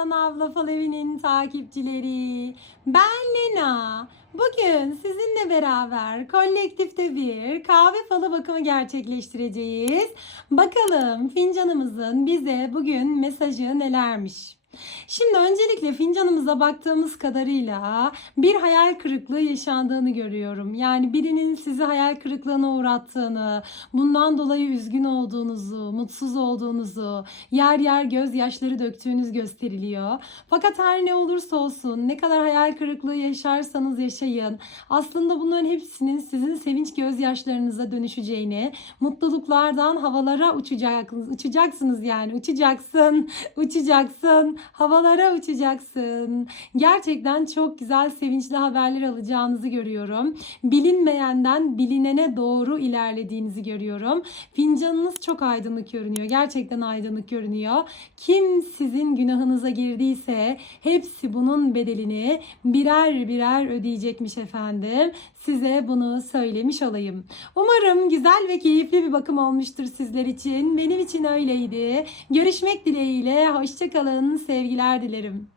Ramazan Abla Fal Evi'nin takipçileri. Ben Lena. Bugün sizinle beraber kolektifte bir kahve falı bakımı gerçekleştireceğiz. Bakalım fincanımızın bize bugün mesajı nelermiş? Şimdi öncelikle fincanımıza baktığımız kadarıyla bir hayal kırıklığı yaşandığını görüyorum. Yani birinin sizi hayal kırıklığına uğrattığını, bundan dolayı üzgün olduğunuzu, mutsuz olduğunuzu, yer yer gözyaşları döktüğünüz gösteriliyor. Fakat her ne olursa olsun, ne kadar hayal kırıklığı yaşarsanız yaşayın. Aslında bunların hepsinin sizin sevinç gözyaşlarınıza dönüşeceğini, mutluluklardan havalara uçacaksınız, uçacaksınız yani, uçacaksın, uçacaksın, havalara uçacaksın. Gerçekten çok güzel sevinçli haberler alacağınızı görüyorum. Bilinmeyenden bilinene doğru ilerlediğinizi görüyorum. Fincanınız çok aydınlık görünüyor. Gerçekten aydınlık görünüyor. Kim sizin günahınıza girdiyse hepsi bunun bedelini birer birer ödeyecekmiş efendim. Size bunu söylemiş olayım. Umarım güzel ve keyifli bir bakım olmuştur sizler için. Benim için öyleydi. Görüşmek dileğiyle. Hoşçakalın. Sevgiler dilerim.